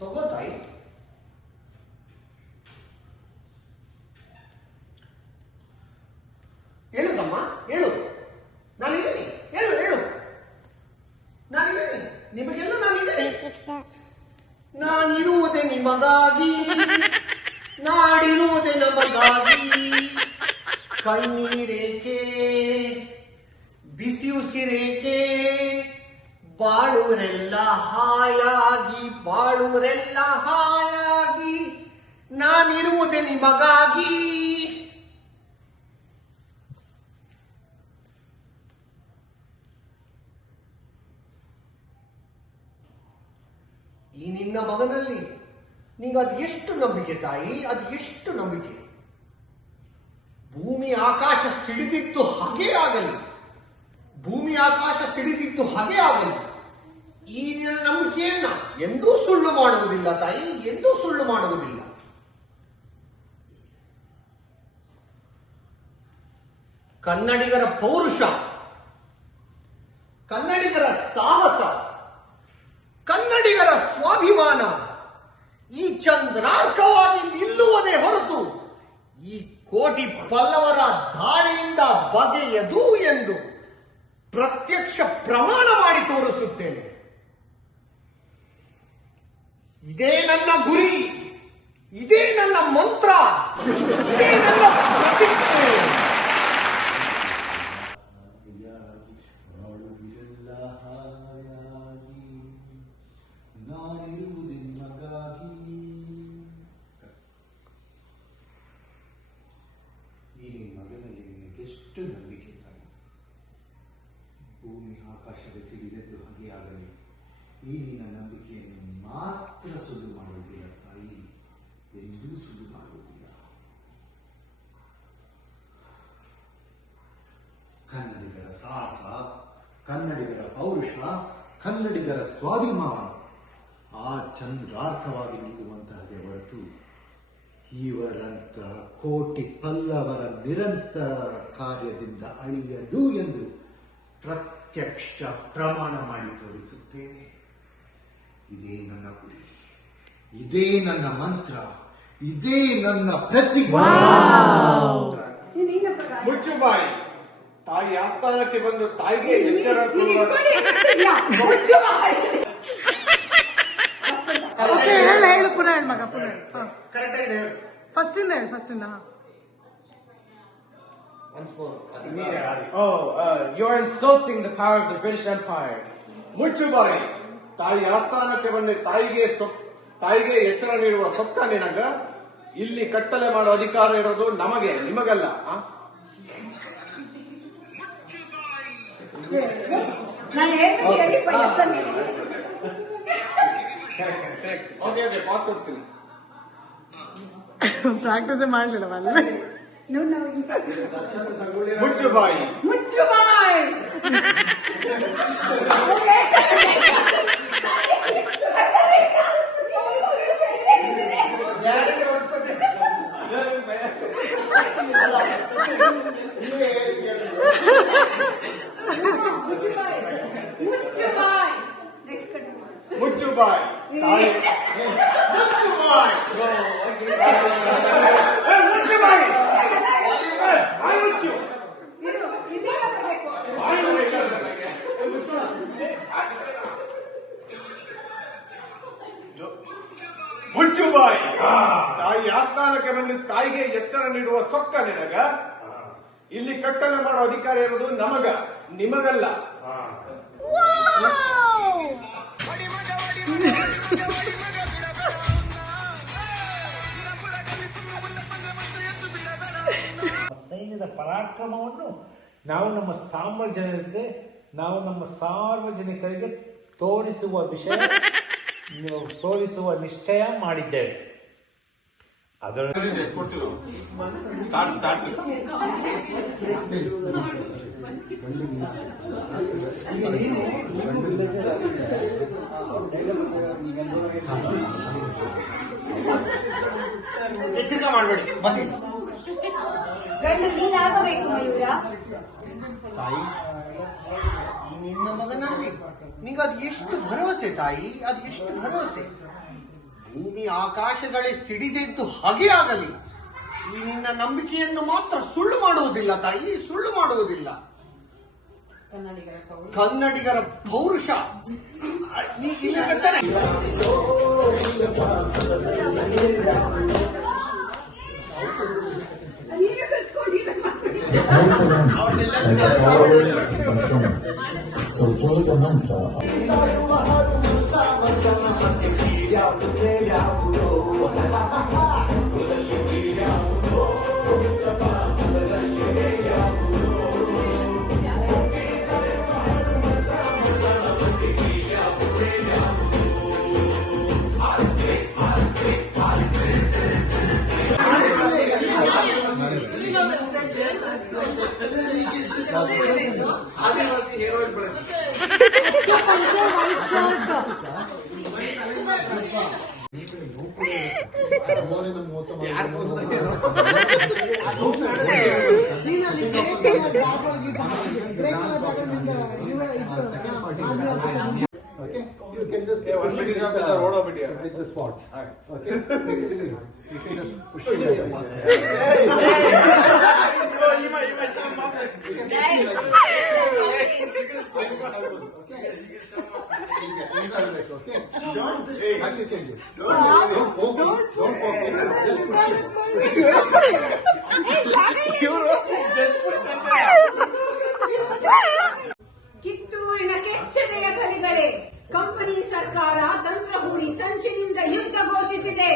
ತಗೋ ತಾಯಿ. ಹೇಳುದಮ್ಮ, ಹೇಳು. ನಾನಿದ್ದೀನಿ, ಹೇಳು ಹೇಳು. ನಾನಿದ್ದೀನಿ, ನಿಮಗೆಲ್ಲ ನಾನಿದ್ದೀನಿ. ನಾನಿರುವುದೇ ನಿಮಗಾಗಿ, ನಾಡಿರುವುದೇ ನಮಗಾಗಿ. ಕಣ್ಣೀರೇಕೆ, ಬಿಸಿ ಉಸಿರೇಕೆ, ಬಾಳುವರೆಲ್ಲ ಹಾಯಾಗಿ, ಬಾಳುವರೆಲ್ಲ ಹಾಯಾಗಿ. ನಾನಿರುವುದೇ ನಿಮಗಾಗಿ. ಈ ನಿನ್ನ ಮಗನಲ್ಲಿ ನಿಂಗೆ ಅದು ಎಷ್ಟು ನಂಬಿಕೆ ತಾಯಿ, ಅದು ಎಷ್ಟು ನಂಬಿಕೆ. ಭೂಮಿ ಆಕಾಶ ಸಿಡಿದಿತ್ತು ಹಾಗೇ ಆಗಲಿ, ಭೂಮಿ ಆಕಾಶ ಸಿಡಿದಿತ್ತು ಹಾಗೇ ಆಗಲಿ. ಈ ನಿನ್ನ ನಂಬಿಕೆಯನ್ನ ಎಂದೂ ಸುಳ್ಳು ಮಾಡುವುದಿಲ್ಲ ತಾಯಿ, ಎಂದೂ ಸುಳ್ಳು ಮಾಡುವುದಿಲ್ಲ. ಕನ್ನಡಿಗರ ಪೌರುಷ, ಕನ್ನಡಿಗರ ಸಾಹಸ, ಕನ್ನಡಿಗರ ಸ್ವಾಭಿಮಾನ ಈ ಚಂದ್ರಾರ್ಕವಾಗಿ ನಿಲ್ಲುವುದೇ ಹೊರತು ಈ ಕೋಟಿ ಪಲ್ಲವರ ದಾಳಿಯಿಂದ ಬಗೆಯದು ಎಂದು ಪ್ರತ್ಯಕ್ಷ ಪ್ರಮಾಣ ಮಾಡಿ ತೋರಿಸುತ್ತೇನೆ. ಇದೇ ನನ್ನ ಗುರಿ, ಇದೇ ನನ್ನ ಮಂತ್ರ, ಇದೇ ನನ್ನ ಪ್ರತಿಜ್ಞೆ. ಈ ಮಗನಲ್ಲಿ ನಿನಗೆಷ್ಟು ನಂಬಿಕೆ ತಾಯಿ. ಭೂಮಿ ಆಕಾಶದ ಸಿಡಿದದ್ದು ಹಾಗೆ ಆಗಲಿ. ಈ ನಿನ್ನ ನಂಬಿಕೆಯನ್ನು ಮಾತ್ರ ಸುಳ್ಳು ಮಾಡುವುದಿಲ್ಲ ತಾಯಿ, ಎಂದೂ ಸುಳ್ಳು ಮಾಡುವುದಿಲ್ಲ. ಕನ್ನಡಿಗರ ಸಾಹಸ, ಕನ್ನಡಿಗರ ಪೌರುಷ, ಕನ್ನಡಿಗರ ಸ್ವಾಭಿಮಾನ ಆ ಚಂದ್ರಾರ್ಕವಾಗಿ ನಿಲ್ಲುವಂತಹದೇ ಹೊರತು ಇವರಂತಹ ಕೋಟಿ ಪಲ್ಲವರ ನಿರಂತರ ಕಾರ್ಯದಿಂದ ಅಳಿಯದು ಎಂದು ಪ್ರತ್ಯಕ್ಷ ಪ್ರಮಾಣ ಮಾಡಿ ತೋರಿಸುತ್ತೇನೆ. ಇದೇ ನನ್ನ ಗುರಿ, ಇದೇ ನನ್ನ ಮಂತ್ರ, ಇದೇ ನನ್ನ ಪ್ರತಿಭಾ. ಮುಚ್ಚು ಬಾಯಿ. ತಾಯಿ ಆಸ್ಥಾನಕ್ಕೆ ಬಂದು ತಾಯಿಗೆ ಎಚ್ಚರ ಹೇಳು ಪುನಃ ಹೇಳು ಮಗ, ಪುನಃ ಹೇಳು. ಫಸ್ಟ್ ಹೇಳು, first You're insulting the power of the British Empire. ಮುಚ್ಚು ಬಾಯಿ. ತಾಯಿ ಆಸ್ಥಾನಕ್ಕೆ ಬಂದು ತಾಯಿಗೆ ಎಚ್ಚರ ನೀಡುವ ಸೊಕ್ಕ ನಿನಗ. ಇಲ್ಲಿ ಕಟ್ಟಲೆ ಮಾಡುವ ಅಧಿಕಾರ ಇರೋದು ನಮಗೆ, ನಿಮಗಲ್ಲ. ಓಕೆ ಪಾಸ್ ಕೊಡ್ತೀನಿ. ಪ್ರಾಕ್ಟೀಸ್ ಮಾಡಲಿಲ್ಲ ಅಲ್ಲ. ಮುಚ್ಚು ಬಾಯಿ. ಮುಚ್ಚು ಬಾಯಿ. ಮುಚ್ಚು ಬಾಯಿ. ಮುಚ್ಚು ಬಾಯಿ. ತಾಯಿ ಮುಚ್ಚು ಬಾಯಿ. ಮುಚ್ಚು ಬಾಯಿ. ಮುಚ್ಚು ಬಾಯಿ. ತಾಯಿ ಆಸ್ಥಾನಕ್ಕೆ ಬಂದು ತಾಯಿಗೆ ಎಚ್ಚರ ನೀಡುವ ಸೊಕ್ಕ ನಿನಗ. ಇಲ್ಲಿ ಕಟ್ಟಲೆ ಮಾಡೋ ಅಧಿಕಾರ ಇರೋದು ನಮಗ, ನಿಮಗಲ್ಲ. ಸೈನ್ಯದ ಪರಾಕ್ರಮವನ್ನು ನಾವು ನಮ್ಮ ಸಾರ್ವಜನಿಕರಿಗೆ ತೋರಿಸುವ ನಿಶ್ಚಯ ಮಾಡಿದ್ದೇವೆ. ಅದರಲ್ಲಿ ಎಚ್ಚರಿಕೆ ಮಾಡಬೇಡಿ. ಗಂಡು ನೀನಾಗಬೇಕು ಮಯೂರ. ತಾಯಿ, ಈ ನಿನ್ನ ಮಗನಲ್ಲಿ ನಿಂಗೆ ಅದು ಎಷ್ಟು ಭರವಸೆ ತಾಯಿ, ಅದು ಎಷ್ಟು ಭರವಸೆ. ಭೂಮಿ ಆಕಾಶಗಳೇ ಸಿಡಿದೆದ್ದು ಹಾಗೆ ಆಗಲಿ. ಈ ನಿನ್ನ ನಂಬಿಕೆಯನ್ನು ಮಾತ್ರ ಸುಳ್ಳು ಮಾಡುವುದಿಲ್ಲ ತಾಯಿ, ಸುಳ್ಳು ಮಾಡುವುದಿಲ್ಲ. ಕನ್ನಡಿಗರ ಪೌರುಷ ನೀ ಇಲ್ಲಿ ಬರ್ತಾನೆ. Okay, you can just with the spot. Okay, you can just push it. Okay, don't this. What you can do? Don't poke it. Don't poke it. Just ಕಿತ್ತೂರಿನ ಕೆಚ್ಚೆದೆಯ ಕಲಿಗಳೇ, ಕಂಪನಿ ಸರ್ಕಾರ ತಂತ್ರ ಹೂಡಿ ಸಂಚಿನಿಂದ ಯುದ್ಧ ಘೋಷಿಸಿದೆ.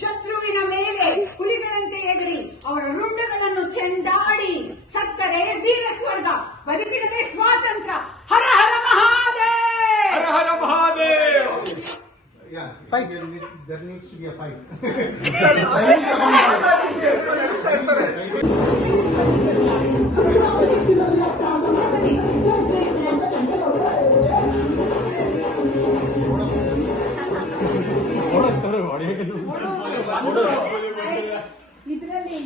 ಶತ್ರುವಿನ ಮೇಲೆ ಹುಲಿಗಳಂತೆ ಎಗರಿ ಅವರ ರುಂಡಗಳನ್ನು ಚೆಂಡಾಡಿ ಸತ್ತರೆ ವೀರ ಸ್ವರ್ಗ, ಬದುಕಿನದೇ ಸ್ವಾತಂತ್ರ್ಯ. ಹರ ಹರ ಮಹಾದೇವ್. ಹರ ಹರ Mahadev. Yeah, fight. There needs to be a fight. ಇದರಲ್ಲಿ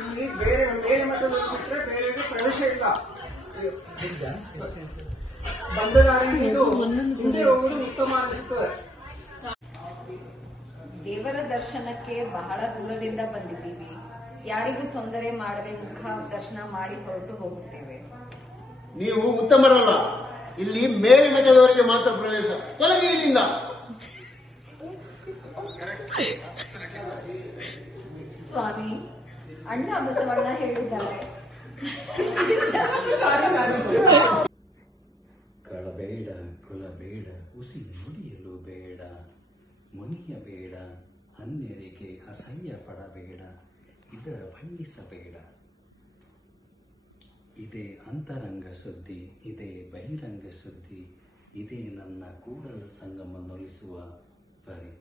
ಇಲ್ಲಿ ಬೇರೆ ಮೇಲೆ ಮತ್ತೆ ಬಿಟ್ಟರೆ ಬೇರೆ ಪ್ರವೇಶ ಇಲ್ಲ. ಬಂದದಾರಿ ಇದು ಹಿಂದೆ ಹೋಗುವುದು ಉತ್ತಮ ಅನಿಸುತ್ತದೆ. ದೇವರ ದರ್ಶನಕ್ಕೆ ಬಹಳ ದೂರದಿಂದ ಬಂದಿದ್ದೀವಿ. ಯಾರಿಗೂ ತೊಂದರೆ ಮಾಡದೆ ಮುಖ ದರ್ಶನ ಮಾಡಿ ಹೊರಟು ಹೋಗುತ್ತೇವೆ. ನೀವು ಉತ್ತಮರಲ್ಲ. ಇಲ್ಲಿ ಮೇಲೆ ಮಧ್ಯದವರೆಗೆ ಮಾತ್ರ ಪ್ರವೇಶ. ತೊಲಗಿ ಇಲ್ಲಿಂದ. ಸ್ವಾಮಿ, ಅಣ್ಣ ಬಸವಣ್ಣ ಹೇಳಿದ್ದಾರೆ, ಕಳಬೇಡ ಕುಲಬೇಡ ಉಸಿ ನುಡಿಯಲು ಬೇಡ, ಮುನಿಯಬೇಡ ಅನ್ಯರಿಗೆ ಅಸಹ್ಯ ಪಡಬೇಡ, ಇದರ ಬಣ್ಣಿಸಬೇಡ. ಇದೇ ಅಂತರಂಗ ಸುದ್ದಿ, ಇದೇ ಬಹಿರಂಗ ಸುದ್ದಿ, ಇದೇ ನನ್ನ ಕೂಡಲ ಸಂಗಮನೊಲಿಸುವ ಪರಿ.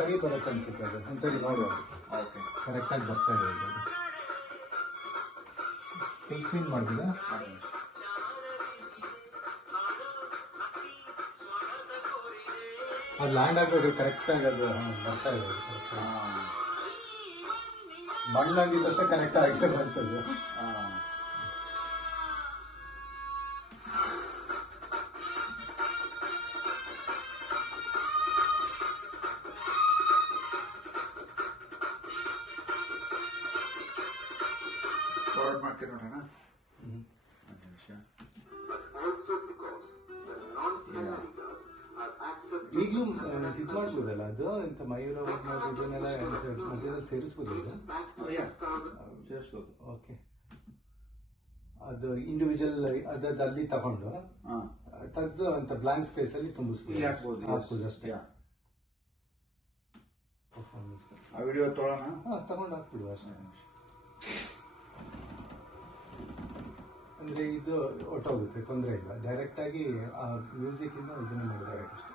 ಸರಿ ಬರುತ್ತೆ ಅನ್ಸುತ್ತೆ ಅದು ಒಂದ್ಸರಿ ನೋಡಿ ಓಕೆ ಕರೆಕ್ಟಾಗಿ ಬರ್ತಾ ಇದೆ ಅದು ಫುಲ್ ಸ್ಕ್ರೀನ್ ಮಾಡಿದ್ರೆ ಅದು ಲ್ಯಾಂಡ್ ಆಗಬೇಕು ಕರೆಕ್ಟಾಗಿ ಅದು ಬರ್ತಾ ಇದೆ ಮಣ್ಣಾಗಿದ್ದಷ್ಟೇ ಕರೆಕ್ಟ್ ಆಗಿದೆ ಬರ್ತದೆ. ಫಾರ್ವರ್ಡ್ ಮಾಡ್ತೀನಿ ನೋಡೋಣ. ಈಗಲೂ ಇದು ಮಾಡ್ಬೋದಲ್ಲ ಅದು ಇಂಥ ಮಯೂರ ಇದನ್ನೆಲ್ಲ ಮಧ್ಯದಲ್ಲಿ ಸೇರಿಸ್ಬೋದು ಈಗ. ಓಕೆ ಅದು ಇಂಡಿವಿಜುವಲ್ ಅದದ್ದು ಅಲ್ಲಿ ತಗೊಂಡು ತೆಗೆದು ಅಂತ ಬ್ಲಾಂಕ್ ಸ್ಪೇಸ್ ಅಲ್ಲಿ ತುಂಬಿಸ್ಬೋದು ಹಾಕ್ಬೋದು ಅಷ್ಟೇ. ಆ ವಿಡಿಯೋ ತೊಗೊಳ್ಳೋಣ. ತಗೊಂಡು ಹಾಕ್ಬಿಡುವ ಅಷ್ಟೇ. ಅಂದ್ರೆ ಇದು ಹೊಟ್ಟೋಗುತ್ತೆ, ತೊಂದರೆ ಇಲ್ಲ. ಡೈರೆಕ್ಟ್ ಆಗಿ ಆ ಮ್ಯೂಸಿಕ್ ಇಂದ ಇದನ್ನ ಮಾಡಿದಾಗ ಅಷ್ಟೇ.